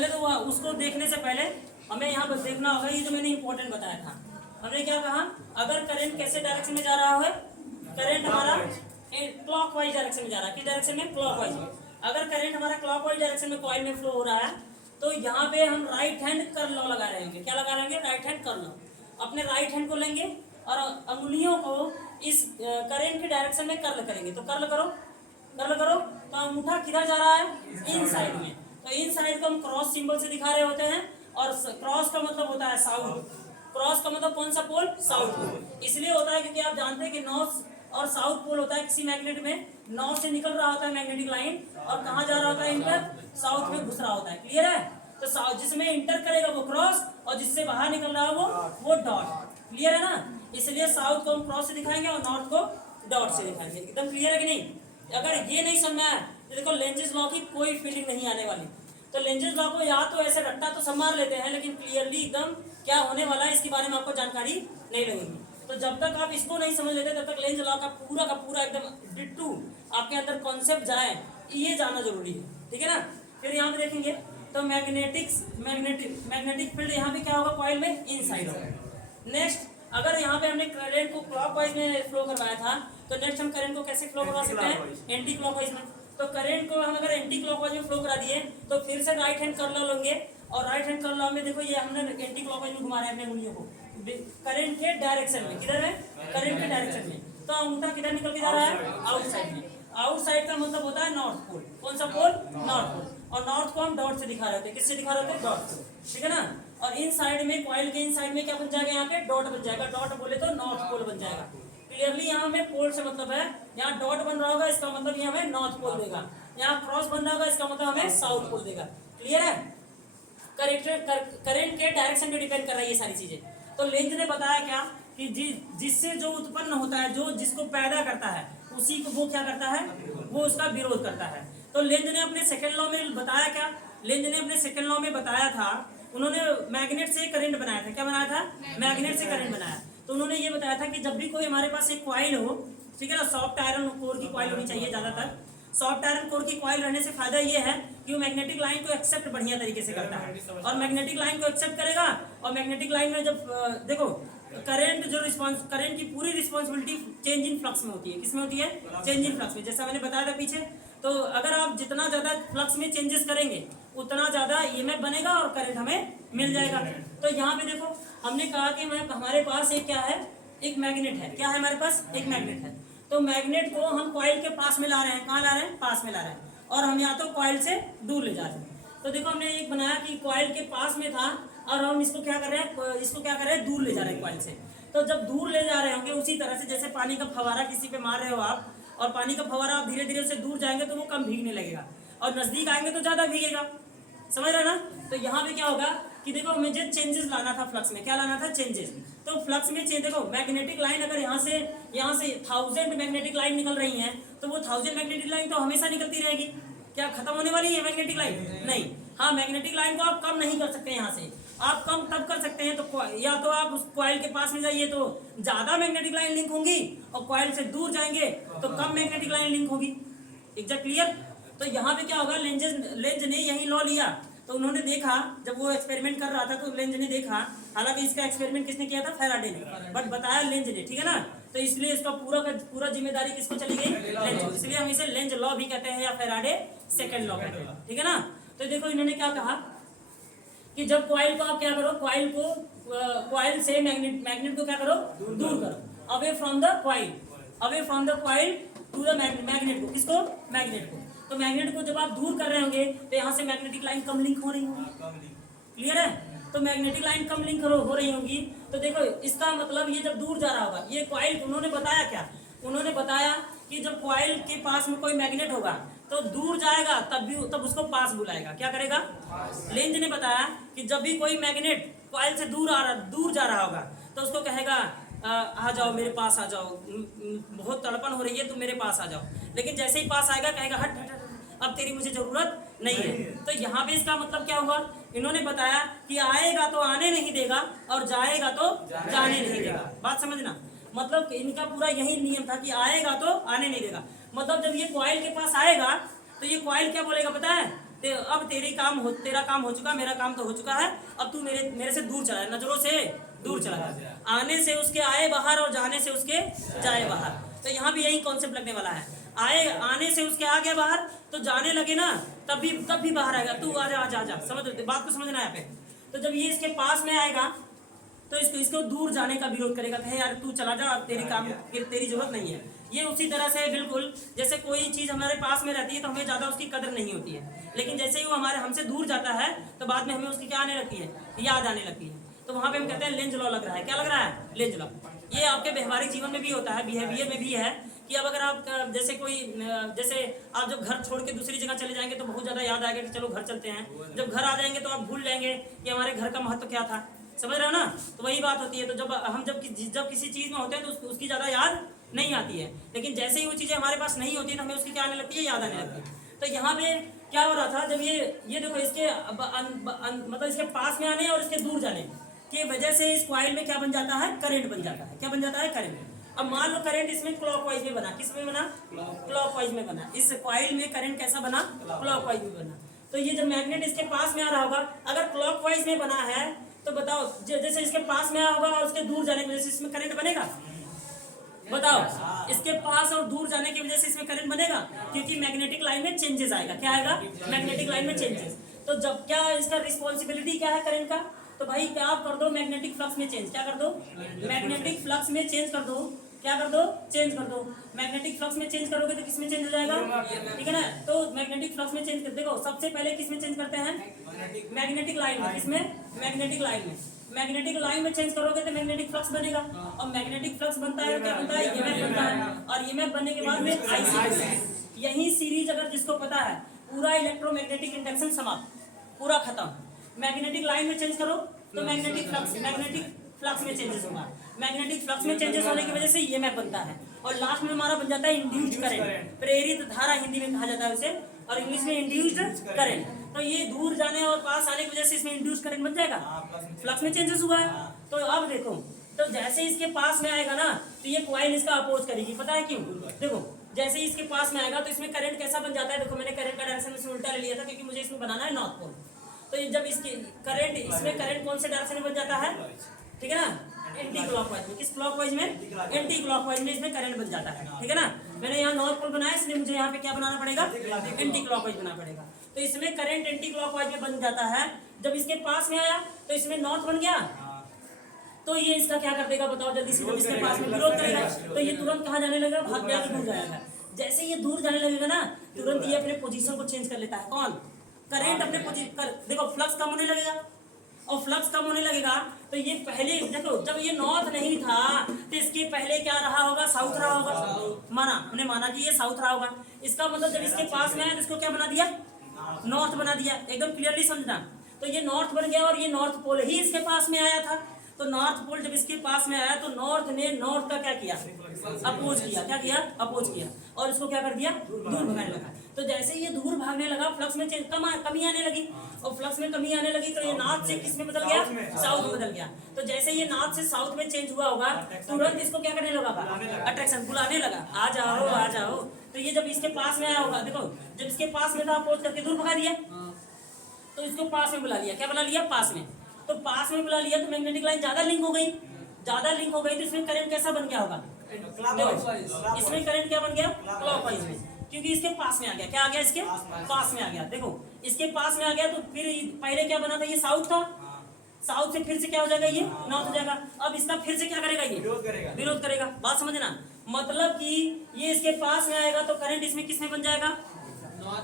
पहले तो उसको देखने से पहले हमें यहाँ पर देखना होगा, ये जो मैंने इंपॉर्टेंट बताया था। हमने क्या कहा, अगर करंट कैसे डायरेक्शन में जा रहा है, करंट हमारा क्लॉकवाइज डायरेक्शन में जा रहा है। किस डायरेक्शन में? क्लॉकवाइज में। अगर करंट हमारा क्लॉकवाइज डायरेक्शन में कॉइल में फ्लो हो रहा है, तो यहाँ पे हम राइट हैंड कर्ल लॉ लगा रहे होंगे। क्या लगा रहे होंगे? Right hand curl law. अपने राइट हैंड को लेंगे और अंगुलियों को इस करंट के डायरेक्शन में कर्ल करेंगे। तो कर्ल करो, कर्ल करो। तो अंगूठा किधर जा रहा है? इन साइड में। तो इन साइड को हम क्रॉस सिंबल से दिखा रहे होते हैं, और क्रॉस का मतलब होता है साउथ। क्रॉस का मतलब कौन सा पोल? South pole. इसलिए होता है क्योंकि आप जानते हैं कि नॉर्थ और साउथ पोल होता है किसी मैग्नेट में। नॉर्थ से निकल रहा होता है मैग्नेटिक लाइन, और कहाँ जा रहा होता है? इंटर, साउथ में घुस रहा होता है। क्लियर है? तो जिसमें इंटर करेगा वो क्रॉस, और जिससे बाहर निकल रहा है वो डॉट। क्लियर है ना? इसलिए साउथ को हम क्रॉस से दिखाएंगे और नॉर्थ को डॉट से दिखाएंगे। एकदम क्लियर है कि नहीं? अगर ये नहीं समझा है तो देखो लेंजेस लॉ की कोई फीलिंग नहीं आने वाली। तो लेंजेस लॉ को या तो ऐसे रट्टा तो संभाल लेते हैं, लेकिन क्लियरली एकदम क्या होने वाला है इसके बारे में आपको जानकारी नहीं लगेगी। तो जब तक आप इसको नहीं समझ लेते तब तक लेंज लॉ का पूरा एकदम डिट्टू आपके अंदर कॉन्सेप्ट जाए, ये जाना जरूरी है। ठीक है ना? फिर यहाँ पे देखेंगे तो मैग्नेटिक फील्ड यहाँ पे क्या होगा? कॉइल में इनसाइड होगा। नेक्स्ट, अगर यहाँ पे हमने करंट को क्लॉकवाइज में फ्लो करवाया था, तो नेक्स्ट हम करंट को कैसे फ्लो करवा सकते हैं? एंटी क्लॉकवाइज में। तो करंट को हम अगर एंटी क्लॉकवाइज में फ्लो करा दिए तो फिर से राइट हैंड कर्ल लॉ लेंगे, और राइट हैंड कर्ल लॉ में देखो ये हमने एंटी क्लॉकवाइज में घुमा रहे हैं अपने उंगलियों को करंट के डायरेक्शन में। किधर है? करंट के डायरेक्शन में। तो अंगूठा किधर निकल के जा रहा है? आउटसाइड में। आउटसाइड का मतलब होता है नॉर्थ पोल। कौन सा पोल? North pole. और नॉर्थ को हम डॉट से दिखा रहे थे। किससे दिखा रहे थे? डॉट से। ठीक है ना? और इन साइड में, कॉइल के इन साइड में क्या बन जाएगा? यहाँ पे डॉट बन जाएगा। डॉट बोले तो नॉर्थ पोल बन जाएगा। क्लियरली यहाँ में पोल से मतलब है, यहाँ डॉट बन रहा होगा इसका मतलब ये हमें नॉर्थ पोल देगा, यहाँ क्रॉस बन रहा होगा इसका मतलब हमें साउथ पोल देगा। क्लियर है? करंट के डायरेक्शन पे डिपेंड कर रही है ये सारी चीजें। तो लेंज ने बताया क्या कि जिससे जो उत्पन्न होता है, जो जिसको पैदा करता है, उसी को वो क्या करता है? वो उसका विरोध करता है। तो लेंज ने अपने सेकंड लॉ में बताया क्या? लेंज ने अपने सेकंड लॉ में बताया था, उन्होंने मैग्नेट से करंट बनाया था। क्या बनाया था? मैग्नेट से करंट बनाया। तो उन्होंने ये बताया था कि जब भी कोई हमारे पास एक कॉइल हो, ठीक है ना, सॉफ्ट आयरन कोर की कॉइल होनी चाहिए ज्यादातर। सॉफ्ट आयरन कोर की कॉइल रहने से फायदा ये है कि वो मैग्नेटिक लाइन को एक्सेप्ट बढ़िया तरीके से करता है, और मैग्नेटिक लाइन को एक्सेप्ट करेगा। और मैग्नेटिक लाइन में जब देखो करंट करंट की पूरी रिस्पॉन्सिबिलिटी चेंज इन फ्लक्स में होती है। किसमें होती है? चेंज इन फ्लक्स में। जैसा मैंने बताया था पीछे, तो अगर आप जितना ज्यादा फ्लक्स में चेंजेस करेंगे उतना ज्यादा ईएमएफ बनेगा और करंट हमें मिल जाएगा। तो यहाँ पे देखो हमने कहा कि हमारे पास एक क्या है? एक मैग्नेट है। क्या है हमारे पास? एक मैग्नेट है। तो मैग्नेट को हम कॉइल के पास में ला रहे हैं। कहाँ ला रहे हैं? पास में ला रहे हैं। और हम या तो कॉइल से दूर ले जा रहे हैं। तो देखो हमने एक बनाया कि कॉइल के पास में था, और हम इसको क्या कर रहे हैं? इसको क्या कर रहे हैं? दूर ले जा रहे हैं कॉइल से। तो जब दूर ले जा रहे होंगे, उसी तरह से जैसे पानी का फव्वारा किसी पे मार रहे हो आप, और पानी का फव्वारा आप धीरे धीरे से दूर जाएंगे तो वो कम भीगने लगेगा, और नजदीक आएंगे तो ज्यादा भीगेगा। समझ रहे ना? तो यहाँ पे क्या होगा कि देखो मुझे चेंजेस लाना था फ्लक्स में। क्या लाना था? चेंजेस। तो फ्लक्स में चेंज, देखो मैग्नेटिक लाइन अगर यहाँ से 1000 मैग्नेटिक लाइन निकल रही है, तो वो 1000 मैग्नेटिक लाइन तो हमेशा निकलती रहेगी। क्या खत्म होने वाली है मैग्नेटिक लाइन? नहीं। हाँ, मैग्नेटिक लाइन को आप कम नहीं कर सकते यहाँ से। आप कम तब कर सकते हैं तो या तो आप उस कॉइल के पास में जाइए तो ज्यादा मैग्नेटिक लाइन लिंक होंगी, और कॉइल से दूर जाएंगे तो कम मैग्नेटिक लाइन लिंक होगी। Exact clear? तो यहाँ पे क्या होगा? लेंज ने यही लॉ लिया। तो उन्होंने देखा, जब वो एक्सपेरिमेंट कर रहा था तो लेंज ने देखा, हालांकि इसका एक्सपेरिमेंट किसने किया था? फैराडे ने, बट बताया लेंज ने। ठीक है ना? तो इसलिए इसका पूरा जिम्मेदारी किसको चली गई? लेंज को। इसलिए हम इसे लेंज लॉ भी कहते हैं या फैराडे सेकंड लॉ कहते हैं। ठीक है ना? तो देखो इन्होंने क्या कहा कि जब कॉइल को आप क्या करो? कॉइल से मैग्नेट को क्या करो? दूर करो, away from the coil to the magnet को। किसको? मैग्नेट को। तो मैग्नेट को जब आप दूर कर रहे होंगे तो यहाँ से मैग्नेटिक लाइन कम लिंक हो रही होगी। क्लियर है? तो मैग्नेटिक लाइन कम लिंक हो रही होगी। तो देखो इसका मतलब ये जब दूर जा रहा होगा, ये कॉइल, उन्होंने बताया क्या? उन्होंने बताया कि जब कॉइल के पास में कोई मैग्नेट होगा तो दूर जाएगा, तब उसको पास बुलाएगा। क्या करेगा? लेंज ने बताया कि जब भी कोई मैग्नेट कॉइल से दूर जा रहा होगा तो उसको कहेगा आ जाओ मेरे पास, आ जाओ, बहुत तड़पन हो रही है, तुम मेरे पास आ जाओ। लेकिन जैसे ही पास आएगा कहेगा हट हट, अब तेरी मुझे जरूरत नहीं है। तो यहाँ पे इसका मतलब क्या हुआ? इन्होंने बताया कि आएगा तो आने नहीं देगा, और जाएगा तो जाने नहीं देगा। बात समझना? मतलब इनका पूरा यही नियम था कि आएगा तो आने नहीं देगा। मतलब जब ये कॉइल के पास आएगा तो ये कॉइल क्या बोलेगा पता है? अब तेरा काम हो चुका, मेरा काम तो हो चुका है, अब तू मेरे से दूर चला, नजरों से दूर चला गया। आने से उसके आए बाहर और जाने से उसके जाए बाहर। तो यहाँ भी यही कॉन्सेप्ट लगने वाला है। आने से उसके आ गया बाहर, तो जाने लगे ना तब भी बाहर आएगा। तू आजा आजा आजा, समझ बात को समझना है यहाँ पे। तो जब ये इसके पास में आएगा तो इसको दूर जाने का विरोध करेगा, कहे यार तू चला जा, तेरी जरूरत नहीं है। ये उसी तरह से बिल्कुल जैसे कोई चीज़ हमारे पास में रहती है तो हमें ज़्यादा उसकी कदर नहीं होती है, लेकिन जैसे ही वो हमसे दूर जाता है तो बाद में हमें उसकी क्या आने लगती है, याद आने लगती है। तो वहाँ पे हम कहते हैं लेंज लॉ लग रहा है। क्या लग रहा है? Lenz law. ये आपके व्यवहारिक जीवन में भी होता है, बिहेवियर में भी है कि अब अगर आप जैसे आप जब घर छोड़ के दूसरी जगह चले जाएंगे तो बहुत ज़्यादा याद आएगा कि चलो घर चलते हैं। जब घर आ जाएंगे तो आप भूल जाएंगे कि हमारे घर का महत्व क्या था। समझ रहे हो ना? तो वही बात होती है। तो जब किसी चीज़ में होते हैं तो उसकी ज़्यादा याद नहीं आती है, लेकिन जैसे ही वो चीज़ें हमारे पास नहीं होती है तो हमें उसकी क्या आने लगती है, याद आने लगती है। तो यहाँ पे क्या हो रहा था, जब ये देखो इसके मतलब इसके पास में आने और इसके दूर जाने की वजह से इस कॉइल में क्या बन जाता है, करंट बन जाता है। क्या बन जाता है? करंट। अब मान लो करंट इसमें क्लॉकवाइज में बना, किस में बना? क्लॉकवाइज में बना। इस कॉइल में करंट कैसा बना? क्लॉकवाइज में बना। तो ये जब मैग्नेट इसके पास में आ रहा होगा, अगर क्लॉकवाइज में बना है तो बताओ जैसे इसके पास में आया होगा और उसके दूर जाने की वजह से इसमें करंट बनेगा? बताओ, इसके पास और दूर जाने की वजह से इसमें करंट बनेगा, क्योंकि मैग्नेटिक लाइन में चेंजेस आएगा। क्या आएगा? मैग्नेटिक लाइन में चेंजेस। तो जब क्या इसका रिस्पॉन्सिबिलिटी क्या है करंट का? तो भाई क्या आप कर दो, मैग्नेटिक फ्लक्स में चेंज। क्या कर दो? मैग्नेटिक फ्लक्स में चेंज कर दो। क्या कर दो? चेंज कर दो। मैग्नेटिक फ्लक्स में चेंज करोगे तो किसमें चेंज हो जाएगा? ठीक है ना? तो मैग्नेटिक फ्लक्स में चेंज कर, देखो सबसे पहले किसमें चेंज करते हैं? मैग्नेटिक लाइन में। किसमें? मैग्नेटिक लाइन में। मैग्नेटिक लाइन में चेंज करोगे तो मैग्नेटिक फ्लक्स बनेगा, और मैग्नेटिक फ्लक्स बनता है क्या बनता है? ईएमएफ बनता है, और ईएमएफ बनने के बाद में आईसी बनता है। यही सीरीज अगर जिसको पता है, पूरा इलेक्ट्रोमैग्नेटिक इंडक्शन समाप्त, पूरा खत्म। मैग्नेटिक लाइन में चेंज करो तो मैग्नेटिक फ्लक्स में चेंजेस होगा। मैग्नेटिक फ्लक्स में चेंजेस होने की वजह से ईएमएफ बनता है, और लास्ट में हमारा बन जाता है इंड्यूस्ड करंट। प्रेरित धारा हिंदी में कहा जाता है उसे, और इंग्लिश में इंड्यूस्ड करंट। तो ये दूर जाने और पास आने की वजह से इसमें इंड्यूस्ड करंट बन जाएगा, फ्लक्स में चेंजेस हुआ है। तो अब देखो, तो जैसे इसके पास में आएगा ना तो ये कॉइल इसका अपोज करेगी। पता है क्यों? देखो जैसे ही इसके पास में आएगा तो इसमें करंट कैसा बन जाता है। देखो मैंने करंट का डायरेक्शन इसमें उल्टा ले लिया था क्योंकि मुझे इसमें बनाना है नॉर्थ पोल। तो ये जब इसमें करंट कौन से डायरेक्शन में बन जाता है? ठीक है ना? एंटी क्लॉकवाइज में। किस क्लॉकवाइज में? एंटी क्लॉकवाइज में इसमें करंट बन जाता है। ठीक है ना? मैंने यहाँ नॉर्थ पोल बनाया, इसलिए मुझे यहाँ पे क्या बनाना पड़ेगा? एंटी क्लॉकवाइज बनाना पड़ेगा। तो इसमें करंट एंटी क्लॉकवाइज में बन जाता है। जब इसके पास में आया तो इसमें नॉर्थ बन गया, तो ये इसका क्या कर देगा बताओ जल्दी से? जब इसके पास में विरोध करेगा तो ये तुरंत कहाँ जाने लगेगा? भाग गया तो दूर जाएगा। जैसे ये दूर जाने लगेगा ना, तुरंत ये अपने पोजीशन को चेंज कर लेता है। कौन? करंट अपने पोजीशन। देखो फ्लक्स कम होने लगेगा, और फ्लक्स कम होने लगेगा तो ये पहले देखो जब ये नॉर्थ नहीं था तो इसके पहले क्या रहा होगा? साउथ रहा होगा। हमने माना कि ये साउथ रहा होगा। इसका मतलब जब इसके पास में आया तो इसको क्या बना दिया? नॉर्थ बना दिया। एकदम क्लियरली समझना। तो ये नॉर्थ बन गया, और ये नॉर्थ पोल ही इसके पास में आया था। तो नॉर्थ पोल जब इसके पास में आया तो नॉर्थ ने नॉर्थ का क्या किया? अपोज किया। क्या किया? अपोज किया, और इसको क्या कर दिया? दूर भगाने लगा। तो जैसे ये दूर भागने लगा, फ्लक्स में कमी आने लगी, और फ्लक्स में कमी आने लगी तो ये नॉर्थ से किस में बदल गया? साउथ में बदल गया। तो जैसे ये नॉर्थ से साउथ में चेंज हुआ होगा, तुरंत इसको क्या करने लगा? अट्रैक्शन, बुलाने लगा, आ जाओ आ जाओ। तो ये जब इसके पास में आया होगा, देखो जब इसके पास में था अपोज करके दूर भगा दिया, तो इसको पास में बुला लिया। क्या बुला लिया? पास में। तो पास में बुला लिया तो मैग्नेटिक लाइन ज्यादा लिंक हो गई। ज्यादा लिंक हो गई तो इसमें करंट कैसा बन गया होगा? इसमें करंट क्या बन गया? क्लॉकवाइज में, क्योंकि इसके पास में आ गया। क्या आ गया? इसके पास में आ गया। देखो इसके पास में आ गया तो फिर पहले क्या बना था? ये साउथ था, साउथ से फिर से क्या हो जाएगा? ये नॉर्थ हो जाएगा। अब इसका फिर से क्या करेगा? ये विरोध करेगा। बात समझना, मतलब कि ये इसके पास में आएगा तो करंट इसमें किस में बन जाएगा?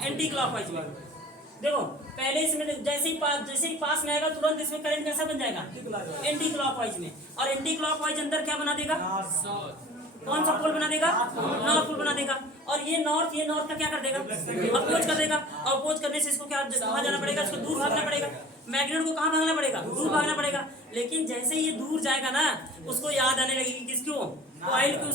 एंटी क्लॉकवाइज में। देखो पहले इसमें जैसे ही पास में आएगा तुरंत इसमें करंट कैसा बन जाएगा? एंटी क्लॉकवाइज में। और एंटी क्लॉकवाइज अंदर क्या बना देगा? कौन सा पोल बना देगा? नॉर्थ पोल बना देगा। और ये नॉर्थ का क्या कर देगा? अपोज कर देगा। अपोज करने से इसको क्या कहाँ जाना पड़ेगा? इसको दूर भागना पड़ेगा। मैग्नेट को कहाँ भागना पड़ेगा? दूर भागना पड़ेगा। लेकिन जैसे ये दूर जाएगा ना, उसको याद आने लगेगी। किसको? कॉइल को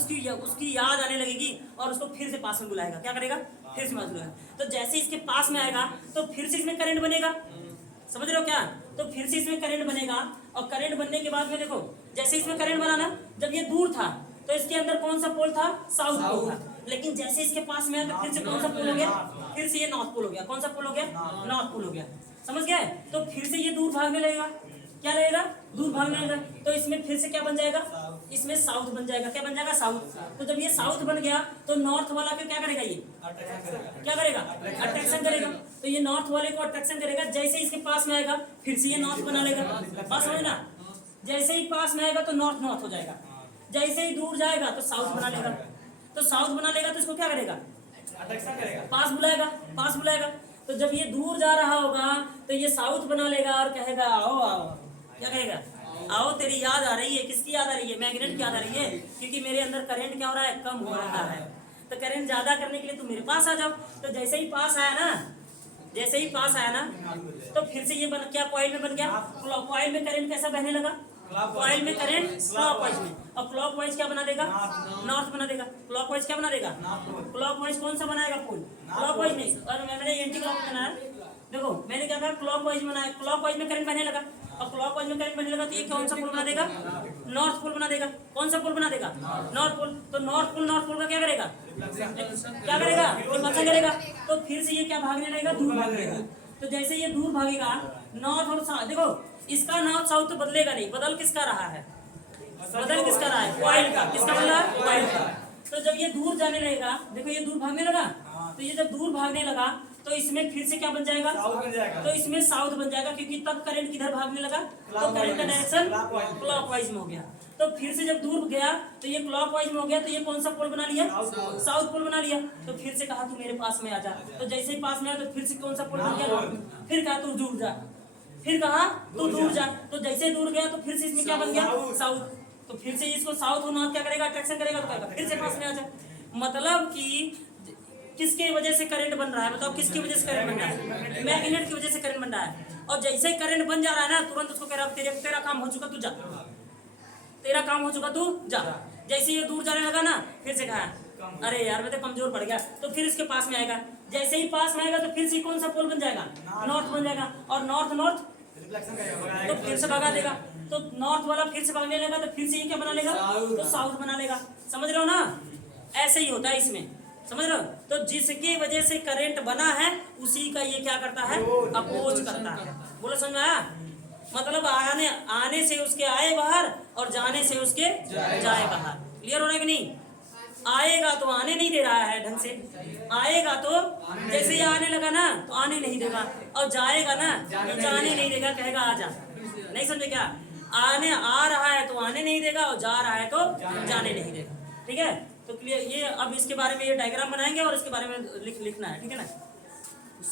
उसकी याद आने लगेगी, और उसको फिर से पास में बुलाएगा। क्या करेगा? फिर से बुलाएगा। तो जैसे इसके पास में आएगा तो फिर से इसमें करंट बनेगा। समझ रहे हो क्या? तो फिर से इसमें करंट बनेगा, और करंट बनने के बाद में देखो जैसे इसमें करंट बना ना, जब ये दूर था तो इसके अंदर कौन सा पोल था? साउथ पोल था। लेकिन जैसे इसके पास में आया तो फिर से कौन सा पोल हो गया? फिर से ये नॉर्थ पोल हो गया। कौन सा पोल हो गया? नॉर्थ पोल हो गया। समझ गए? तो फिर से ये दूर भागने लगेगा। क्या लगेगा? दूर भागने लगेगा। तो इसमें फिर से क्या बन जाएगा? इसमें साउथ बन जाएगा। क्या बन जाएगा? साउथ। तो जब ये साउथ बन गया तो नॉर्थ वाला फिर क्या करेगा? ये क्या करेगा? अट्रैक्शन करेगा। तो ये नॉर्थ वाले को अट्रैक्शन करेगा। जैसे ही इसके पास में आएगा फिर से ये नॉर्थ बना लेगा। बात समझना? जैसे ही पास में आएगा तो नॉर्थ नॉर्थ हो जाएगा। जैसे ही दूर जाएगा तो साउथ बना लेगा। तो साउथ बना लेगा तो इसको क्या करेगा? पास बुलाएगा। पास बुलाएगा। तो जब ये दूर जा रहा होगा तो ये साउथ बना लेगा और कहेगा आओ आओ। क्या कहेगा? आओ, तेरी याद आ रही है। किसकी याद आ रही है? मैग्नेट की याद आ रही है, क्योंकि मेरे अंदर करंट क्या हो रहा है? कम हो रहा है। तो करंट ज्यादा करने के लिए तुम मेरे पास आ जाओ। तो जैसे ही पास आया ना, जैसे ही पास आया ना, तो फिर से ये बन क्या? कॉइल में बन गया। कॉइल में करंट कैसा बहने लगा? कॉइल में करंट क्लॉकवाइज में। और क्लॉकवाइज क्या बना देगा? नॉर्थ बना देगा। क्लॉकवाइज क्या बना देगा? क्लॉकवाइज कौन सा बनाएगा? पोल। क्लॉकवाइज नहीं। और मैंने एंटी क्लॉक बनाया। देखो मैंने क्या कहा? क्लॉकवाइज बनाया। क्लॉकवाइज में करंट बहने लगा। और क्लॉकवाइज में करंट बहने लगा तो ये कौन सा पोल बना देगा? नॉर्थ पोल बना देगा। कौन सा पोल बना देगा? North pole. तो नॉर्थ पोल का क्या करेगा? क्या करेगा? रिपल्शन करेगा। तो फिर से ये क्या भागने लगेगा? दूर भागेगा। तो जैसे ये दूर भागेगा नॉर्थ और साउथ, देखो इसका नॉर्थ साउथ तो बदलेगा नहीं। बदल किसका रहा है? बदल किसका रहा है? कॉइल का। किसका बदल रहा है? कॉइल का। तो जब ये दूर जाने लगेगा, देखो ये दूर भागने लगा, तो ये जब दूर भागने लगा तो इसमें फिर से क्या बन जाएगा? तो इसमें साउथ बन जाएगा, क्योंकि तब करंट किधर भागने लगा? तो करंट का डायरेक्शन क्लॉकवाइज में हो गया। तो फिर से जब दूर गया तो ये क्लॉकवाइज में हो गया। तो ये कौन सा पोल बना लिया? साउथ पोल बना लिया। तो फिर से कहा तू मेरे पास में आ जा। तो जैसे ही पास में आया तो फिर से कौन सा पोल बन गया? फिर कहा तू दूर जा। फिर कहा तू दूर जा। तो जैसे दूर गया तो फिर से इसमें क्या बन गया? साउथ। तो फिर से इसको साउथ और नॉर्थ क्या करेगा? अट्रैक्शन करेगा। तो कहेगा फिर से पास में आ जा। मतलब कि किसके वजह से करंट बन रहा है? बताओ किसकी वजह से करंट बन रहा है? मैग्नेट की वजह से करंट बन रहा है। और जैसे ही करंट बन जा रहा है ना, तुरंत उसको कह रहा है तेरा काम हो चुका, तू जा। तेरा काम हो चुका, तू जा। जैसे ये दूर जाने लगा ना, फिर से कहा अरे यार मैं तो कमजोर पड़ गया। तो फिर इसके पास में आएगा। जैसे ही पास में आएगा तो फिर से कौन सा पोल बन जाएगा? नॉर्थ बन जाएगा। और नॉर्थ नॉर्थ तो फिर से भगा देगा। तो नॉर्थ वाला फिर से भागने लगा तो फिर से ये क्या बना लेगा? तो साउथ बना लेगा। समझ रहे हो ना? ऐसे ही होता है इसमें। समझ रहे हो? तो जिसकी वजह से करंट बना है उसी का ये क्या करता है? अपोज करता है। बोलो समझ में आया? मतलब आने से उसके आए बाहर और जाने से उसके जाए बाहर। क्लियर हो रहा है कि नहीं? आएगा तो आने नहीं दे रहा है ढंग से। आएगा तो जैसे ही आने लगा ना तो आने नहीं देगा, और जाएगा ना तो जाने नहीं देगा, कहेगा आ जा। नहीं समझे क्या? आने आ रहा है तो आने नहीं देगा, और जा रहा है तो जाने नहीं देगा। ठीक है? तो क्लियर? ये अब इसके बारे में ये डायग्राम बनाएंगे और इसके बारे में लिखना है। ठीक है ना?